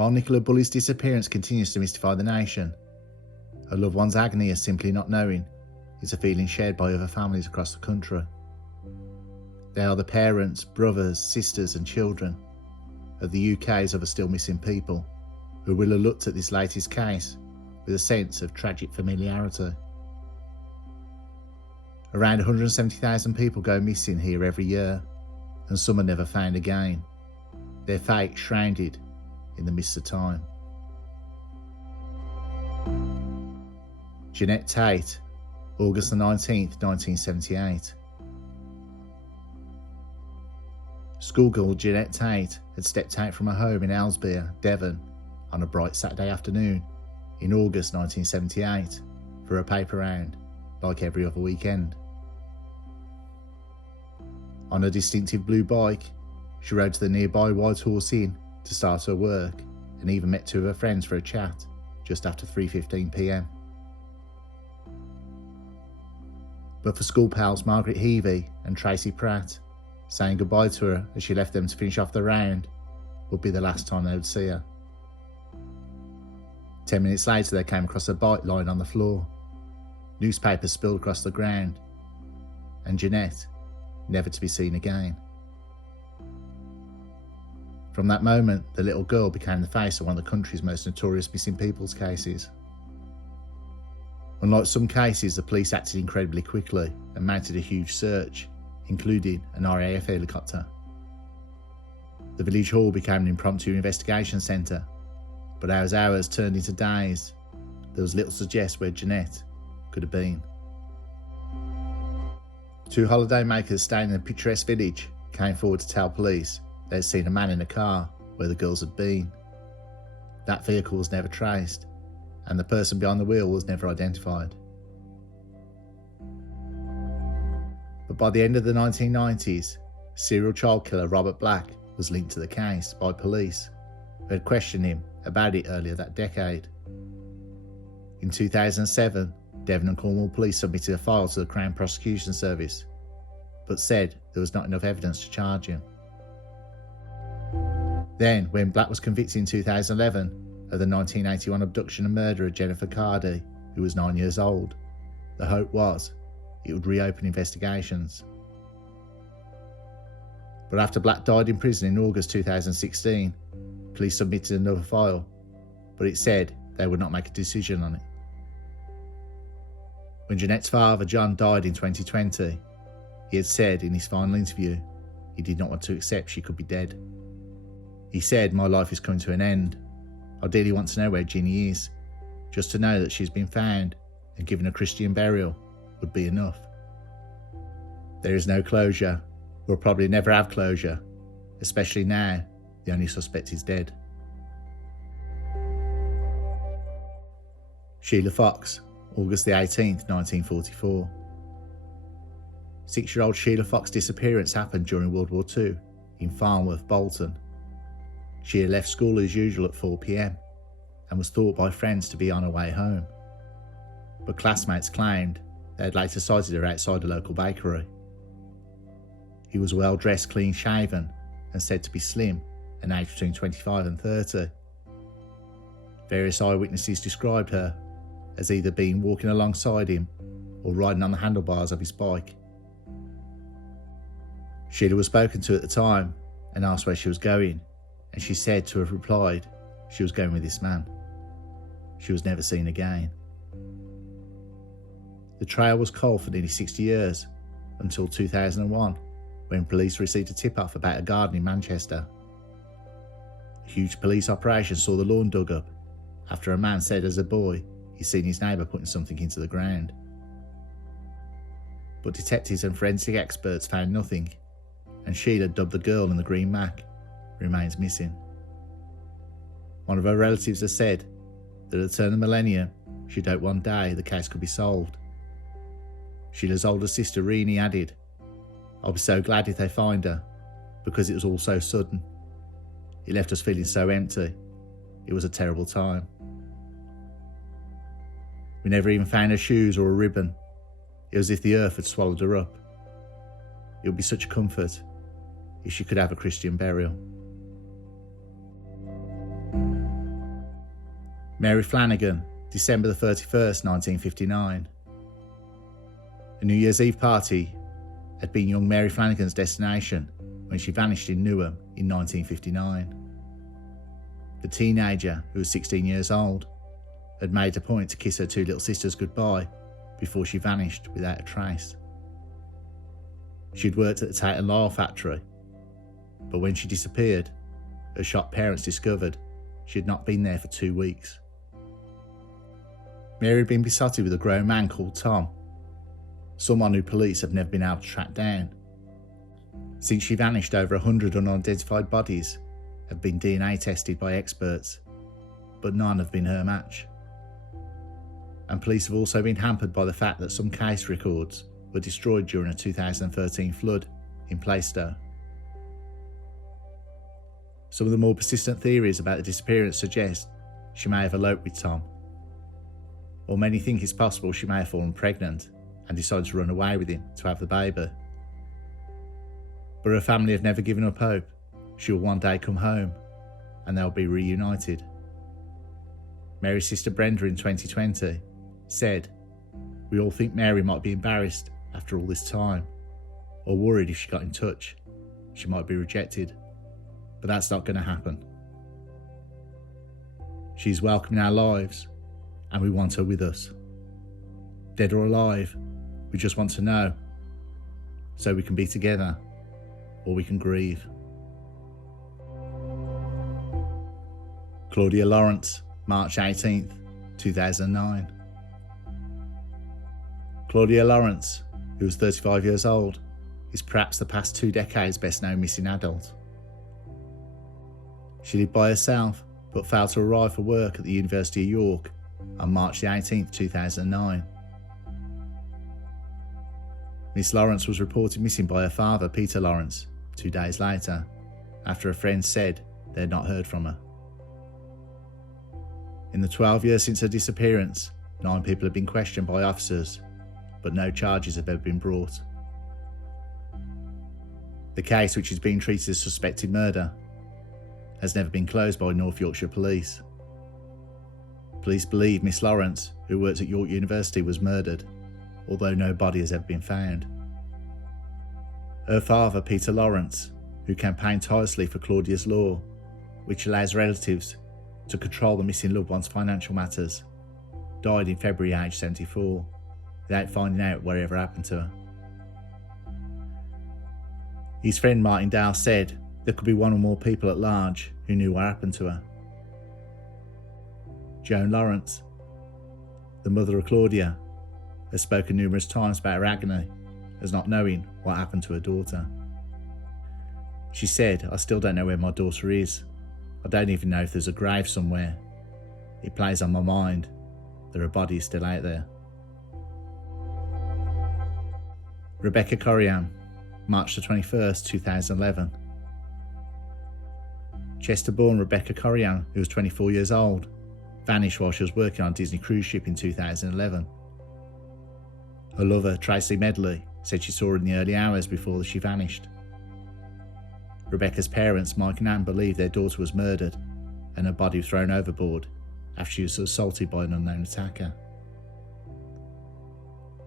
While Nicola Bulley's disappearance continues to mystify the nation, her loved one's agony of simply not knowing is a feeling shared by other families across the country. They are the parents, brothers, sisters and children of the UK's other still missing people, who will have looked at this latest case with a sense of tragic familiarity. Around 170,000 people go missing here every year, and some are never found again, their fate shrouded in the mist of time. Jeanette Tate, August the 19th, 1978. Schoolgirl Jeanette Tate had stepped out from her home in Ellesmere, Devon, on a bright Saturday afternoon in August 1978 for a paper round, like every other weekend. On a distinctive blue bike, she rode to the nearby White Horse Inn to start her work, and even met two of her friends for a chat just after 3:15 p.m. But for school pals Margaret Heavey and Tracy Pratt, saying goodbye to her as she left them to finish off the round would be the last time they would see her. 10 minutes later, they came across her bike lying on the floor, newspapers spilled across the ground, and Jeanette never to be seen again. From that moment, the little girl became the face of one of the country's most notorious missing peoples cases. Unlike some cases, the police acted incredibly quickly and mounted a huge search, including an RAF helicopter. The village hall became an impromptu investigation centre, but as hours turned into days, there was little to suggest where Jeanette could have been. Two holidaymakers staying in a picturesque village came forward to tell police they had seen a man in a car where the girls had been. That vehicle was never traced, and the person behind the wheel was never identified. But by the end of the 1990s, serial child killer Robert Black was linked to the case by police, who had questioned him about it earlier that decade. In 2007, Devon and Cornwall police submitted a file to the Crown Prosecution Service, but said there was not enough evidence to charge him. Then, when Black was convicted in 2011 of the 1981 abduction and murder of Jennifer Cardy, who was 9 years old, the hope was it would reopen investigations. But after Black died in prison in August 2016, police submitted another file, but it said they would not make a decision on it. When Jeanette's father, John, died in 2020, he had said in his final interview he did not want to accept she could be dead. He said, "My life is coming to an end. I really want to know where Ginny is. Just to know that she's been found and given a Christian burial would be enough. There is no closure. We'll probably never have closure, especially now the only suspect is dead." Sheila Fox, August the 18th, 1944. 6-year-old Sheila Fox's disappearance happened during World War II in Farnworth, Bolton. She had left school as usual at 4 p.m. and was thought by friends to be on her way home. But classmates claimed they had later sighted her outside a local bakery. He was well dressed, clean shaven, and said to be slim and aged between 25 and 30. Various eyewitnesses described her as either being walking alongside him or riding on the handlebars of his bike. Sheila was spoken to at the time and asked where she was going, and she said to have replied she was going with this man. She was never seen again. The trail was cold for nearly 60 years, until 2001, when police received a tip-off about a garden in Manchester. A huge police operation saw the lawn dug up after a man said as a boy he'd seen his neighbour putting something into the ground. But detectives and forensic experts found nothing, and Sheila, dubbed the girl in the green Mac, remains missing. One of her relatives has said that at the turn of the millennium, she'd hope one day the case could be solved. Sheila's older sister Renee added, "I'll be so glad if they find her, because it was all so sudden. It left us feeling so empty. It was a terrible time. We never even found her shoes or a ribbon. It was as if the earth had swallowed her up. It would be such a comfort if she could have a Christian burial." Mary Flanagan, December the 31st, 1959. A New Year's Eve party had been young Mary Flanagan's destination when she vanished in Newham in 1959. The teenager, who was 16 years old, had made a point to kiss her two little sisters goodbye before she vanished without a trace. She'd worked at the Tate and Lyle factory, but when she disappeared, her shocked parents discovered she had not been there for 2 weeks. Mary had been besotted with a grown man called Tom, someone who police have never been able to track down. Since she vanished, over 100 unidentified bodies have been DNA tested by experts, but none have been her match. And police have also been hampered by the fact that some case records were destroyed during a 2013 flood in Plaistow. Some of the more persistent theories about the disappearance suggest she may have eloped with Tom, or many think it's possible she may have fallen pregnant and decided to run away with him to have the baby. But her family have never given up hope. She'll one day come home and they'll be reunited. Mary's sister Brenda in 2020 said, "We all think Mary might be embarrassed after all this time, or worried if she got in touch, she might be rejected. But that's not going to happen. She's welcome in our lives and we want her with us. Dead or alive, we just want to know so we can be together or we can grieve." Claudia Lawrence, March 18th, 2009. Claudia Lawrence, who was 35 years old, is perhaps the past 2 decades best known missing adult. She lived by herself but failed to arrive for work at the University of York on March 18th, 2009. Miss Lawrence was reported missing by her father, Peter Lawrence, 2 days later, after a friend said they had not heard from her. In the 12 years since her disappearance, 9 people have been questioned by officers, but no charges have ever been brought. The case, which is being treated as suspected murder, has never been closed by North Yorkshire Police. Police believe Miss Lawrence, who works at York University, was murdered, although no body has ever been found. Her father, Peter Lawrence, who campaigned tirelessly for Claudia's Law, which allows relatives to control the missing loved one's financial matters, died in February aged 74, without finding out whatever happened to her. His friend Martin Dale said there could be 1 or more people at large who knew what happened to her. Joan Lawrence, the mother of Claudia, has spoken numerous times about her agony as not knowing what happened to her daughter. She said, "I still don't know where my daughter is. I don't even know if there's a grave somewhere. It plays on my mind that her body is still out there." Rebecca Corry, March the 21st, 2011. Chester-born Rebecca Corry, who was 24 years old, vanished while she was working on a Disney cruise ship in 2011. Her lover, Tracy Medley, said she saw her in the early hours before she vanished. Rebecca's parents, Mike and Anne, believe their daughter was murdered and her body was thrown overboard after she was assaulted by an unknown attacker.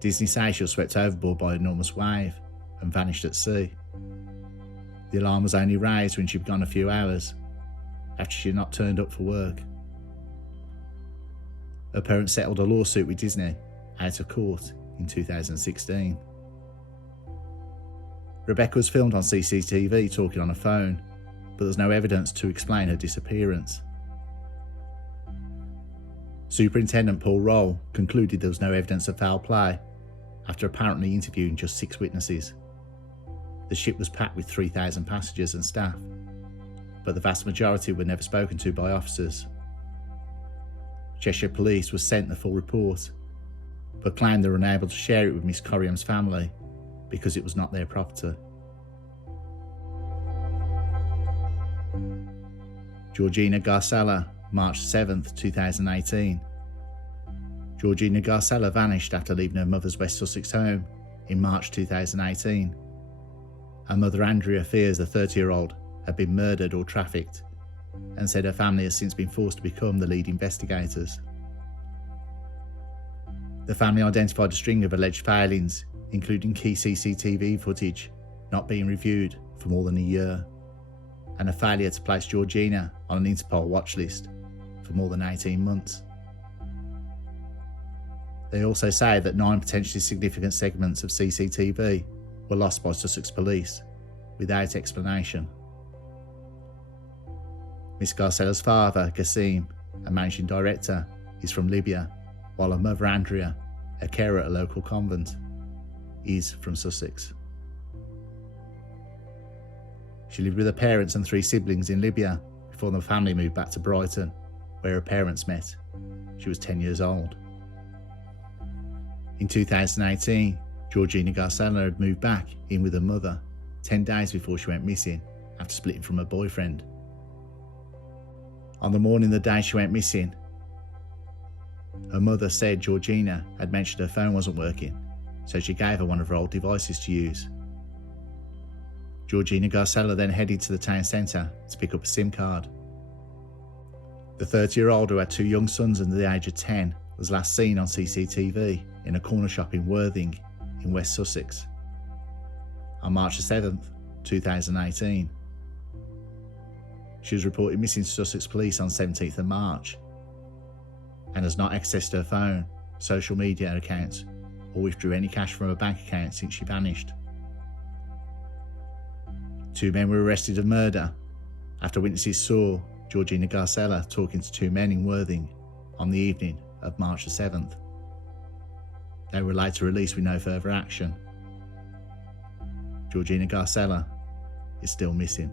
Disney says she was swept overboard by an enormous wave and vanished at sea. The alarm was only raised when she'd been gone a few hours, after she had not turned up for work. Her parents settled a lawsuit with Disney out of court in 2016. Rebecca was filmed on CCTV talking on a phone, but there's no evidence to explain her disappearance. Superintendent Paul Roll concluded there was no evidence of foul play after apparently interviewing just 6 witnesses. The ship was packed with 3,000 passengers and staff, but the vast majority were never spoken to by officers. Cheshire Police was sent the full report, but claimed they were unable to share it with Miss Corry's family because it was not their property. Georgina Garcia, March 7th, 2018. Georgina Garcia vanished after leaving her mother's West Sussex home in March 2018. Her mother Andrea fears the 30-year-old had been murdered or trafficked and said her family has since been forced to become the lead investigators. The family identified a string of alleged failings, including key CCTV footage not being reviewed for more than a year, and a failure to place Georgina on an Interpol watch list for more than 18 months. They also say that 9 potentially significant segments of CCTV were lost by Sussex police without explanation. Miss Garcella's father, Gassim, a managing director, is from Libya, while her mother, Andrea, a carer at a local convent, is from Sussex. She lived with her parents and 3 siblings in Libya before the family moved back to Brighton, where her parents met. She was 10 years old. In 2018, Georgina Garcia had moved back in with her mother 10 days before she went missing after splitting from her boyfriend. On the morning the day she went missing, her mother said Georgina had mentioned her phone wasn't working, so she gave her one of her old devices to use. Georgina Garcia then headed to the town centre to pick up a SIM card. The 30-year-old, who had 2 young sons under the age of 10, was last seen on CCTV in a corner shop in Worthing in West Sussex on March 7th, 2018. She was reported missing to Sussex police on 17th of March and has not accessed her phone, social media accounts, or withdrew any cash from her bank account since she vanished. 2 men were arrested of murder after witnesses saw Georgina Garcia talking to 2 men in Worthing on the evening of March 7th. They were later released with no further action. Georgina Garcia is still missing.